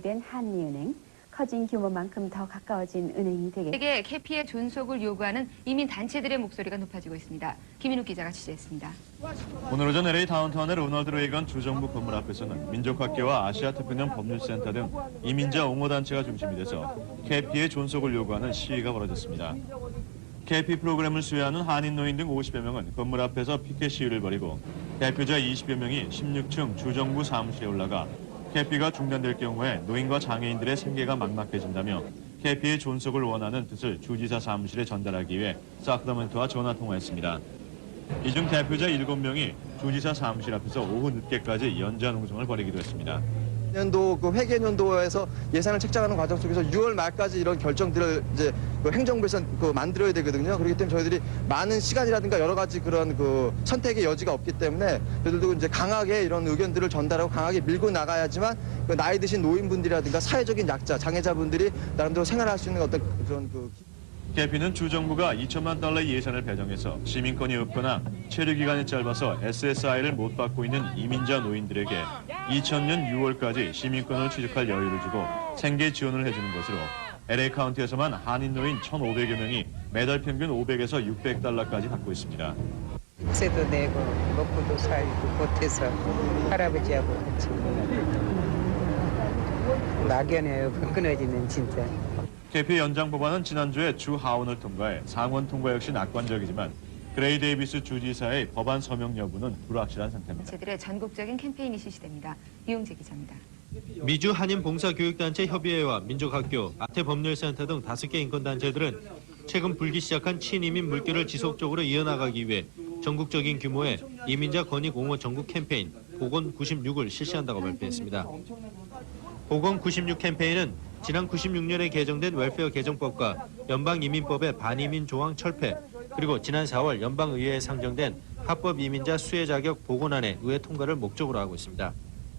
된 한미은행, 커진 규모만큼 더 가까워진 은행이 되게 세계 캐피의 존속을 요구하는 이민 단체들의 목소리가 높아지고 있습니다. 김인욱 기자가 취재했습니다. 오늘 오전 LA 다운타운의 로널드 레이건 주정부 건물 앞에서는 민족학교와 아시아 태평양 법률센터 등 이민자 옹호 단체가 중심이 돼서 캐피의 존속을 요구하는 시위가 벌어졌습니다. 캐피 프로그램을 수혜하는 한인 노인 등 50여 명은 건물 앞에서 피켓 시위를 벌이고 대표자 20여 명이 16층 주정부 사무실에 올라가 캐피가 중단될 경우에 노인과 장애인들의 생계가 막막해진다며 캐피의 존속을 원하는 뜻을 주지사 사무실에 전달하기 위해 사크라멘토와 전화 통화했습니다. 이중 대표자 7명이 주지사 사무실 앞에서 오후 늦게까지 연좌 농성을 벌이기도 했습니다. 년도 그 회계년도에서 예산을 책정하는 과정 속에서 6월 말까지 이런 결정들을 이제 그 행정부에서 그 만들어야 되거든요. 그렇기 때문에 저희들이 많은 시간이라든가 여러 가지 그런 그 선택의 여지가 없기 때문에 저희들도 이제 강하게 이런 의견들을 전달하고 강하게 밀고 나가야지만 그 나이 드신 노인분들이라든가 사회적인 약자, 장애자분들이 나름대로 생활할 수 있는 어떤 그런 그 캐피는 주정부가 2천만 달러의 예산을 배정해서 시민권이 없거나 체류 기간이 짧아서 SSI를 못 받고 있는 이민자 노인들에게 2000년 6월까지 시민권을 취득할 여유를 주고 생계 지원을 해주는 것으로 LA 카운티에서만 한인 노인 1,500여 명이 매달 평균 500에서 600달러까지 받고 있습니다. 세도 내고 먹고도 살고 못해서 할아버지하고 같이 막연해요 끊어지는 진짜 캐피 연장 법안은 지난주에 주 하원을 통과해 상원 통과 역시 낙관적이지만 그레이 데이비스 주지사의 법안 서명 여부는 불확실한 상태입니다. 단체들의 전국적인 캠페인이 실시됩니다. 이용재 기자입니다. 미주 한인 봉사교육단체 협의회와 민족학교, 아태법률센터 등 다섯 개 인권단체들은 최근 불기 시작한 친이민 물결을 지속적으로 이어나가기 위해 전국적인 규모의 이민자 권익 옹호 전국 캠페인 복원 96을 실시한다고 발표했습니다. 복원 96 캠페인은 지난 96년에 개정된 웰페어 개정법과 연방 이민법의 반이민 조항 철폐, 그리고 지난 4월 연방의회에 상정된 합법 이민자 수혜 자격 복원안의 의회 통과를 목적으로 하고 있습니다.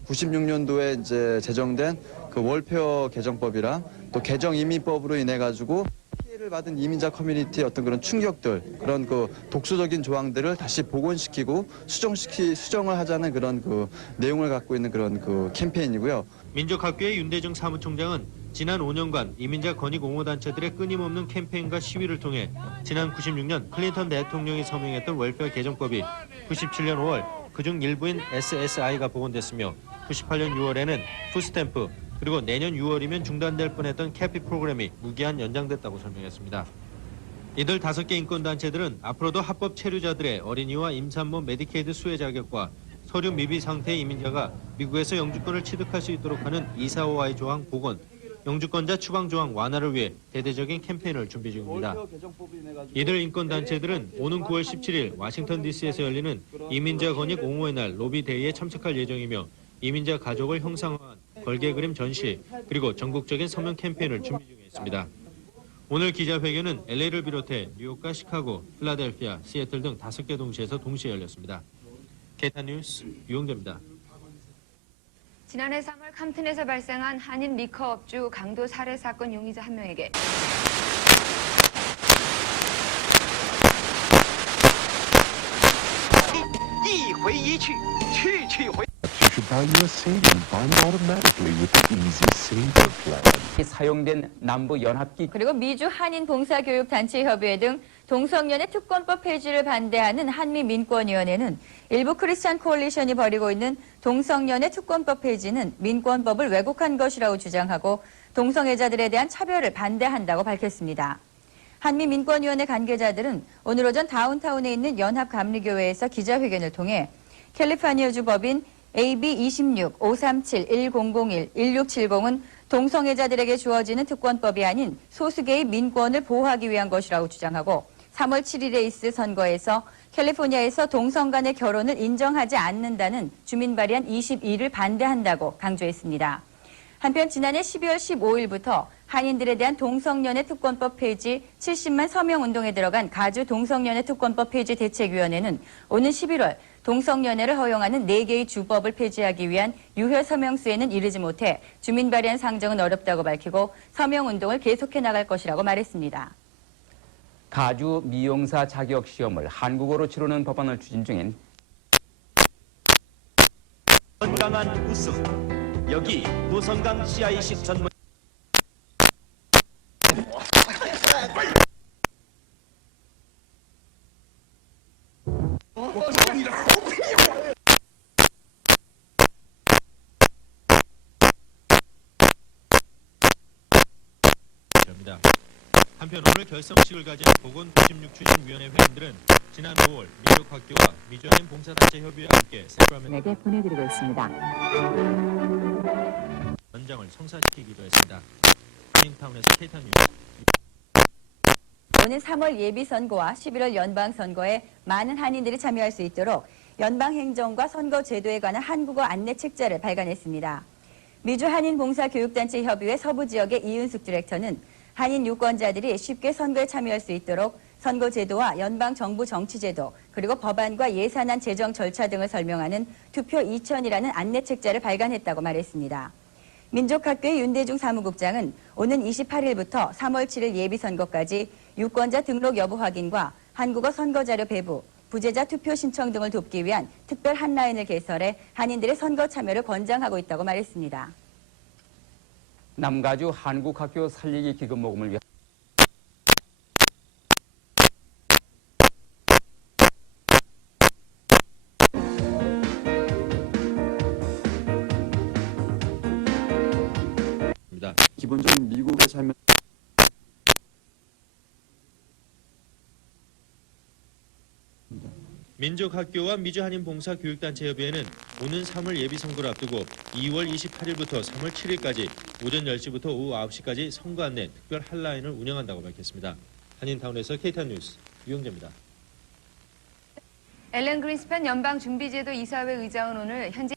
96년도에 이제 제정된 그 월페어 개정법이랑 또 개정 이민법으로 인해 가지고 피해를 받은 이민자 커뮤니티의 어떤 그런 충격들 그런 그 독소적인 조항들을 다시 복원시키고 수정시키 수정을 하자는 그런 그 내용을 갖고 있는 그런 그 캠페인이고요. 민족학교의 윤대중 사무총장은 지난 5년간 이민자 권익 옹호 단체들의 끊임없는 캠페인과 시위를 통해 지난 96년 클린턴 대통령이 서명했던 웰페어 개정법이 97년 5월 그중 일부인 SSI가 복원됐으며 98년 6월에는 푸스탬프 그리고 내년 6월이면 중단될 뻔했던 캐피 프로그램이 무기한 연장됐다고 설명했습니다. 이들 다섯 개 인권단체들은 앞으로도 합법 체류자들의 어린이와 임산부 메디케이드 수혜 자격과 서류 미비 상태의 이민자가 미국에서 영주권을 취득할 수 있도록 하는 245I 조항 복원, 영주권자 추방 조항 완화를 위해 대대적인 캠페인을 준비 중입니다. 이들 인권단체들은 오는 9월 17일 워싱턴 DC에서 열리는 이민자 권익 옹호의 날 로비 대회에 참석할 예정이며 이민자 가족을 형상화한 걸개 그림 전시 그리고 전국적인 서명 캠페인을 준비 중에 있습니다. 오늘 기자회견은 LA를 비롯해 뉴욕과 시카고, 필라델피아, 시애틀 등 다섯 개 도시에서 동시에 열렸습니다. 케이타 뉴스 유영재입니다. 지난해 3월 캄튼에서 발생한 한인 리커 업주 강도 살해 사건 용의자 한 명에게 사용된 남부 연합기 그리고 미주 한인 봉사교육단체협의회 등 동성연애 특권법 폐지를 반대하는 한미 민권위원회는 일부 크리스찬 코올리션이 벌이고 있는 동성연애 특권법 폐지는 민권법을 왜곡한 것이라고 주장하고 동성애자들에 대한 차별을 반대한다고 밝혔습니다. 한미민권위원회 관계자들은 오늘 오전 다운타운에 있는 연합감리교회에서 기자회견을 통해 캘리포니아주 법인 AB 26 537 1001 1670은 동성애자들에게 주어지는 특권법이 아닌 소수계의 민권을 보호하기 위한 것이라고 주장하고 3월 7일에 있을 선거에서 캘리포니아에서 동성 간의 결혼을 인정하지 않는다는 주민 발의안 22를 반대한다고 강조했습니다. 한편 지난해 12월 15일부터 한인들에 대한 동성연애 특권법 폐지 70만 서명 운동에 들어간 가주 동성연애 특권법 폐지 대책위원회는 오는 11월 동성연애를 허용하는 4개의 주법을 폐지하기 위한 유효 서명 수에는 이르지 못해 주민 발의안 상정은 어렵다고 밝히고 서명 운동을 계속해 나갈 것이라고 말했습니다. 가주 미용사 자격 시험을 한국어로 치르는 법안을 추진 중인 건강한 웃음, 여기 노성강 CI식 전문 입니다. 한편 오늘 결성식을 가진 보건96 추진위원회 회원들은 지난 5월 민족학교와 미주한 봉사단체 협의회와 함께 내게 보내드리고 있습니다. 연장을 성사시키기도 했습니다. 인타운에서 케이탄 오는 3월 예비선거와 11월 연방선거에 많은 한인들이 참여할 수 있도록 연방행정과 선거제도에 관한 한국어 안내 책자를 발간했습니다. 미주 한인봉사교육단체 협의회 서부지역의 이윤숙 디렉터는 한인 유권자들이 쉽게 선거에 참여할 수 있도록 선거제도와 연방정부 정치제도 그리고 법안과 예산안 제정 절차 등을 설명하는 투표 2000이라는 안내 책자를 발간했다고 말했습니다. 민족학교의 윤대중 사무국장은 오는 28일부터 3월 7일 예비선거까지 유권자 등록 여부 확인과 한국어 선거자료 배부, 부재자 투표 신청 등을 돕기 위한 특별 한라인을 개설해 한인들의 선거 참여를 권장하고 있다고 말했습니다. 남가주 한국학교 살리기 기금 모금을 위해 입니다. 기본적인 미국에 살면 민족학교와 미주한인봉사교육단체협의회는 오는 3월 예비선거를 앞두고 2월 28일부터 3월 7일까지 오전 10시부터 오후 9시까지 선거 안내 특별 한라인을 운영한다고 밝혔습니다. 한인타운에서 케이탄 뉴스 유영재입니다. 앨런 그린스판 연방준비제도 이사회 의장은 오늘 현재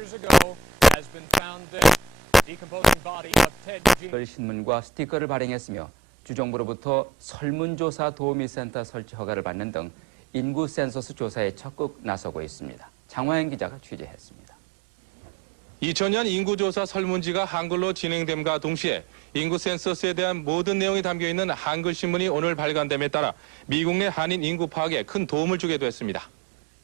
years ago has been found dead. Decomposing body of Ted G. 별 신문과 스티커를 발행했으며 주정부로부터 설문조사 도우미센터 설치 허가를 받는 등 인구 센서스 조사에 적극 나서고 있습니다. 장화영 기자가 취재했습니다. 2000년 인구조사 설문지가 한글로 진행됨과 동시에 인구 센서스에 대한 모든 내용이 담겨 있는 한글 신문이 오늘 발간됨에 따라 미국 내 한인 인구 파악에 큰 도움을 주게 됐습니다.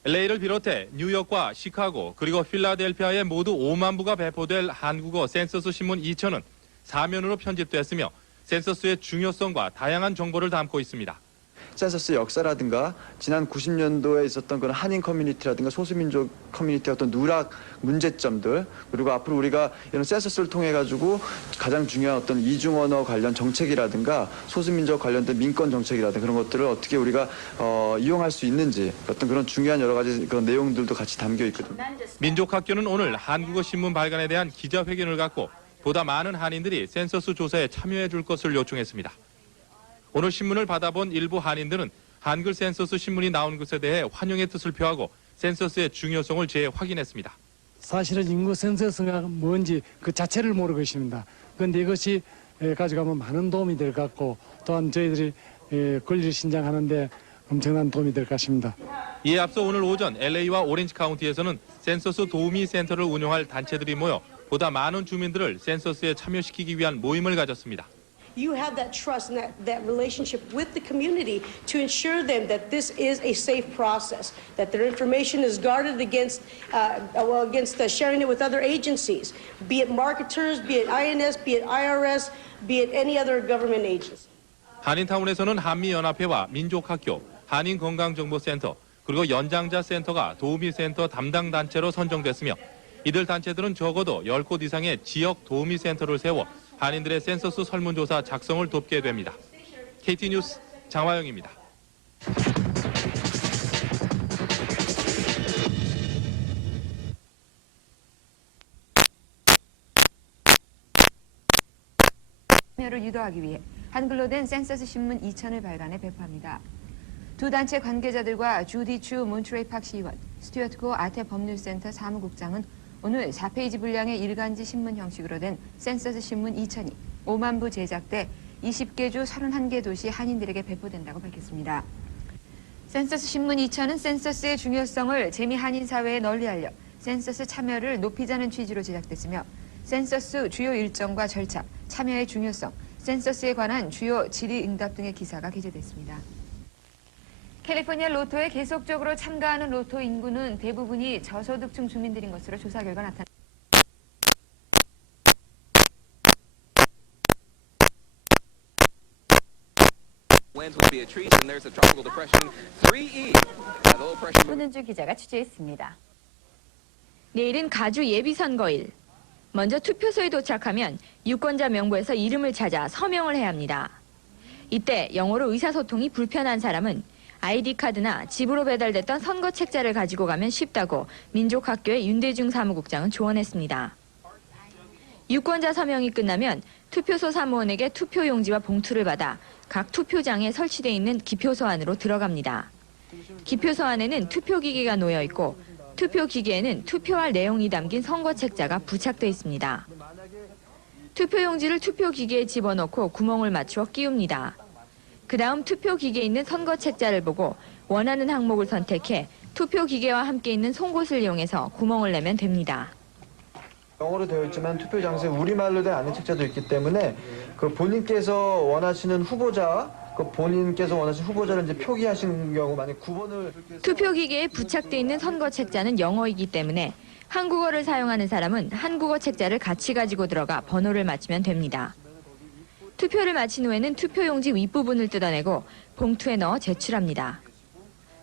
LA를 비롯해 뉴욕과 시카고 그리고 필라델피아에 모두 5만 부가 배포될 한국어 센서스 신문 2000은 사면으로 편집됐으며 센서스의 중요성과 다양한 정보를 담고 있습니다. 센서스 역사라든가 지난 90년도에 있었던 그런 한인 커뮤니티라든가 소수민족 커뮤니티의 어떤 누락 문제점들 그리고 앞으로 우리가 이런 센서스를 통해 가지고 가장 중요한 어떤 이중 언어 관련 정책이라든가 소수민족 관련된 민권 정책이라든가 그런 것들을 어떻게 우리가 어, 이용할 수 있는지 어떤 그런 중요한 여러 가지 그런 내용들도 같이 담겨 있거든요. 민족학교는 오늘 한국어 신문 발간에 대한 기자회견을 갖고 보다 많은 한인들이 센서스 조사에 참여해 줄 것을 요청했습니다. 오늘 신문을 받아본 일부 한인들은 한글 센서스 신문이 나온 것에 대해 환영의 뜻을 표하고 센서스의 중요성을 재확인했습니다. 사실은 인구 센서스가 뭔지 그 자체를 모르고 있습니다. 그런데 이것이 에, 가져가면 많은 도움이 될 것 같고 또한 저희들이 에, 권리를 신장하는데 엄청난 도움이 될 것 같습니다. 이에 앞서 오늘 오전 LA와 오렌지 카운티에서는 센서스 도우미 센터를 운영할 단체들이 모여 보다 많은 주민들을 센서스에 참여시키기 위한 모임을 가졌습니다. You have that trust and that, that relationship with the community to ensure them that this is a safe process, that their information is guarded against, uh, well, against uh, sharing it with other agencies, be it marketers, be it INS, be it IRS, be it any other government agency. 한인타운에서는 한미연합회와 민족학교, 한인건강정보센터, 그리고 연장자 센터가 도우미센터 담당 단체로 선정됐으며 이들 단체들은 적어도 10곳 이상의 지역 도우미센터를 세워 한인들의 센서스 설문조사 작성을 돕게 됩니다. KT 뉴스 장화영입니다. 참여를 유도하기 위해 한글로 된 센서스 신문 2000을 발간해 배포합니다. 두 단체 관계자들과 주디 추 몬트레이 팍 시의원, 스튜어트 고 아테 법률센터 사무국장은 오늘 4페이지 분량의 일간지 신문 형식으로 된 센서스 신문 2000이 5만 부 제작돼 20개 주 31개 도시 한인들에게 배포된다고 밝혔습니다. 센서스 신문 2000은 센서스의 중요성을 재미 한인 사회에 널리 알려 센서스 참여를 높이자는 취지로 제작됐으며 센서스 주요 일정과 절차, 참여의 중요성, 센서스에 관한 주요 질의 응답 등의 기사가 게재됐습니다. 캘리포니아 로또에 계속적으로 참가하는 로또 인구는 대부분이 저소득층 주민들인 것으로 조사 결과 나타났습니다. Winds with Beatrice, and there's a tropical depression 3E. The low pressure 손은주 기자가 취재했습니다. 내일은 가주 예비선거일. 먼저 투표소에 도착하면 유권자 명부에서 이름을 찾아 서명을 해야 합니다. 이때 영어로 의사소통이 불편한 사람은 아이디 카드나 집으로 배달됐던 선거 책자를 가지고 가면 쉽다고 민족학교의 윤대중 사무국장은 조언했습니다. 유권자 서명이 끝나면 투표소 사무원에게 투표 용지와 봉투를 받아 각 투표장에 설치돼 있는 기표소 안으로 들어갑니다. 기표소 안에는 투표기계가 놓여 있고 투표기계에는 투표할 내용이 담긴 선거 책자가 부착돼 있습니다. 투표용지를 투표기계에 집어넣고 구멍을 맞추어 끼웁니다. 그 다음 투표 기계에 있는 선거 책자를 보고 원하는 항목을 선택해 투표 기계와 함께 있는 송곳을 이용해서 구멍을 내면 됩니다. 영어로 되어 있지만 투표 장소에 우리말로 된 안내 책자도 있기 때문에 그 본인께서 원하시는 후보자, 그 본인께서 원하시는 후보자를 이제 표기하신 경우 만약 9번을 투표 기계에 부착돼 있는 선거 책자는 영어이기 때문에 한국어를 사용하는 사람은 한국어 책자를 같이 가지고 들어가 번호를 맞추면 됩니다. 투표를 마친 후에는 투표용지 윗부분을 뜯어내고 봉투에 넣어 제출합니다.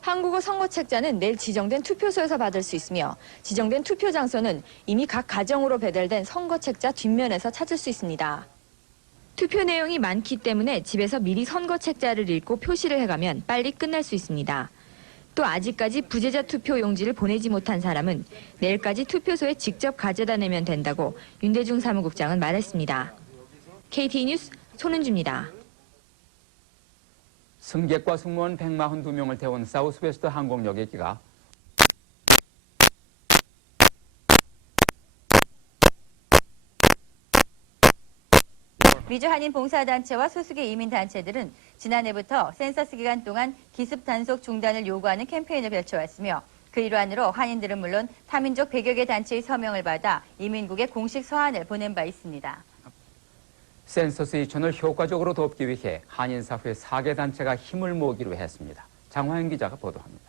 한국어 선거 책자는 내일 지정된 투표소에서 받을 수 있으며 지정된 투표 장소는 이미 각 가정으로 배달된 선거 책자 뒷면에서 찾을 수 있습니다. 투표 내용이 많기 때문에 집에서 미리 선거 책자를 읽고 표시를 해가면 빨리 끝날 수 있습니다. 또 아직까지 부재자 투표 용지를 보내지 못한 사람은 내일까지 투표소에 직접 가져다 내면 된다고 윤대중 사무국장은 말했습니다. KT 뉴스 손은주입니다. 승객과 승무원 142명을 태운 사우스웨스트 항공여객기가 미주 한인 봉사단체와 소수계 이민단체들은 지난해부터 센서스 기간 동안 기습 단속 중단을 요구하는 캠페인을 펼쳐왔으며 그 일환으로 한인들은 물론 타민족 100여 개 단체의 서명을 받아 이민국에 공식 서한을 보낸 바 있습니다. 센서스 이천을 효과적으로 돕기 위해 한인사회 4개 단체가 힘을 모으기로 했습니다. 장화영 기자가 보도합니다.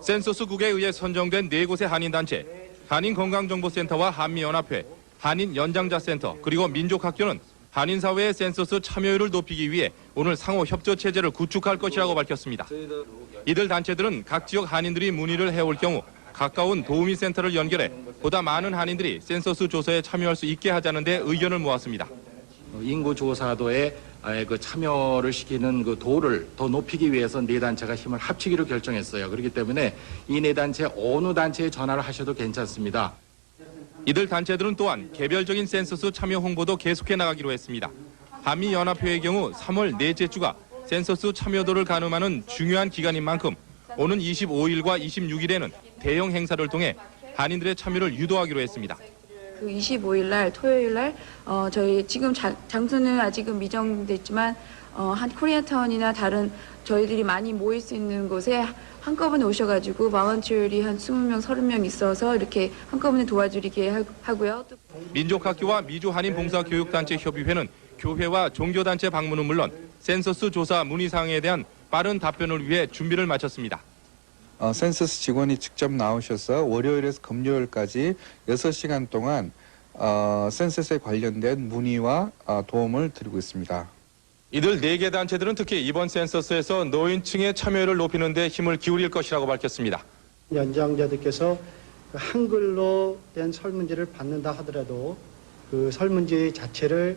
센서스국에 의해 선정된 네 곳의 한인단체, 한인건강정보센터와 한미연합회, 한인연장자센터, 그리고 민족학교는 한인사회의 센서스 참여율을 높이기 위해 오늘 상호 협조 체제를 구축할 것이라고 밝혔습니다. 이들 단체들은 각 지역 한인들이 문의를 해올 경우 가까운 도우미 센터를 연결해 보다 많은 한인들이 센서스 조사에 참여할 수 있게 하자는 데 의견을 모았습니다. 인구 조사도에 그 참여를 시키는 그 도를 더 높이기 위해서 네 단체가 힘을 합치기로 결정했어요. 그렇기 때문에 이 네 단체 어느 단체에 전화를 하셔도 괜찮습니다. 이들 단체들은 또한 개별적인 센서스 참여 홍보도 계속해 나가기로 했습니다. 한미연합회의 경우 3월 넷째 주가 센서스 참여도를 가늠하는 중요한 기간인 만큼 오는 25일과 26일에는 대형 행사를 통해 한인들의 참여를 유도하기로 했습니다. 그 25일 날 토요일 날 어, 저희 지금 자, 장소는 아직은 미정됐지만 어, 한 코리아타운이나 다른 저희들이 많이 모일 수 있는 곳에 한꺼번에 오셔가지고 마원티얼이 한 20명, 30명 있어서 이렇게 한꺼번에 도와드리게 하- 하고요. 또 민족학교와 미주 한인 봉사교육단체 협의회는 교회와 종교단체 방문은 물론 센서스 조사 문의사항에 대한 빠른 답변을 위해 준비를 마쳤습니다. 어, 센서스 직원이 직접 나오셔서 월요일에서 금요일까지 6시간 동안 어, 센서스에 관련된 문의와 어, 도움을 드리고 있습니다. 이들 네 개 단체들은 특히 이번 센서스에서 노인층의 참여율을 높이는 데 힘을 기울일 것이라고 밝혔습니다. 연장자들께서 그 한글로 된 설문지를 받는다 하더라도 그 설문지 자체를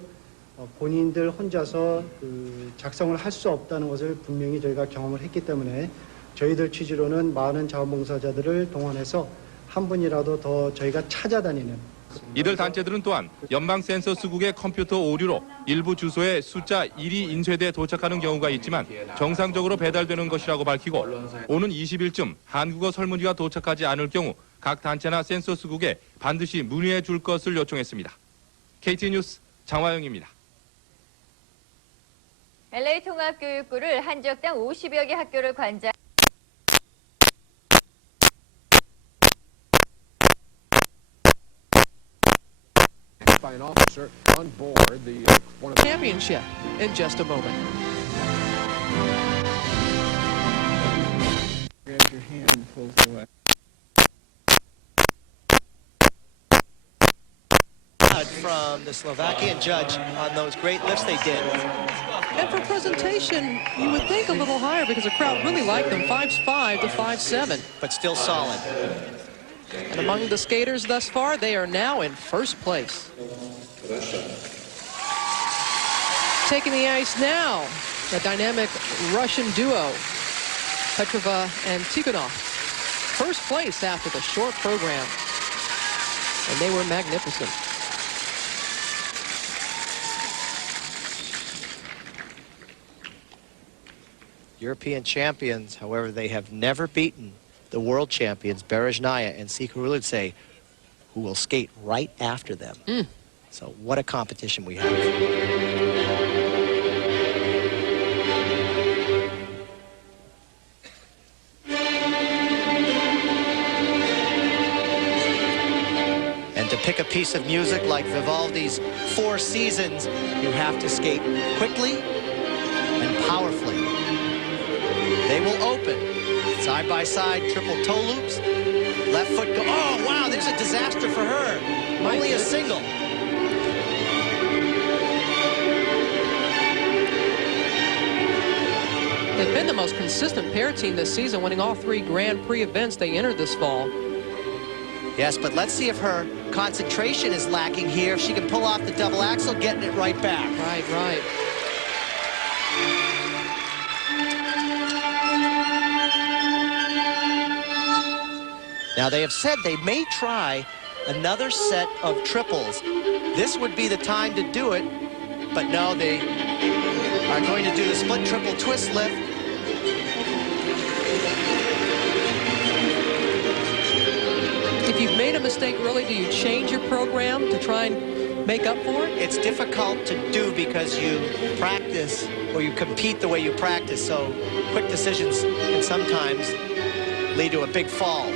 어, 본인들 혼자서 그 작성을 할 수 없다는 것을 분명히 저희가 경험을 했기 때문에 저희들 취지로는 많은 자원봉사자들을 동원해서 한 분이라도 더 저희가 찾아다니는 이들 단체들은 또한 연방 센서스국의 컴퓨터 오류로 일부 주소에 숫자 1이 인쇄돼 도착하는 경우가 있지만 정상적으로 배달되는 것이라고 밝히고 오는 20일쯤 한국어 설문지가 도착하지 않을 경우 각 단체나 센서스국에 반드시 문의해 줄 것을 요청했습니다. KT 뉴스 장화영입니다. LA 통합교육부를 한 지역당 50여 개 학교를 관장 by an officer on board the uh, one of the championship in just a moment. Grab your hand and pulls away. from the Slovakian judge on those great lifts they did. And for presentation, you would think a little higher because the crowd really liked them, 5'5 to 5'7. But still solid. And among the skaters thus far, they are now in first place. Taking the ice now, the dynamic Russian duo, Petrova and Tikhonov. First place after the short program. And they were magnificent. European champions, however, they have never beaten the world champions, Berezhnaya and Sikurulidze, who will skate right after them. Mm. So what a competition we have. And to pick a piece of music like Vivaldi's Four Seasons, you have to skate quickly and powerfully. They will open. Side by side, triple toe loops. Left foot go. Oh, wow, there's a disaster for her. My Only a single. They've been the most consistent pair team this season, winning all three Grand Prix events they entered this fall. Yes, but let's see if her concentration is lacking here. If she can pull off the double axel, getting it right back. Right, right. They have said they may try another set of triples. This would be the time to do it, but no, they are going to do the split triple twist lift. If you've made a mistake early, do you change your program to try and make up for it? It's difficult to do because you practice or you compete the way you practice, so quick decisions can sometimes lead to a big fall.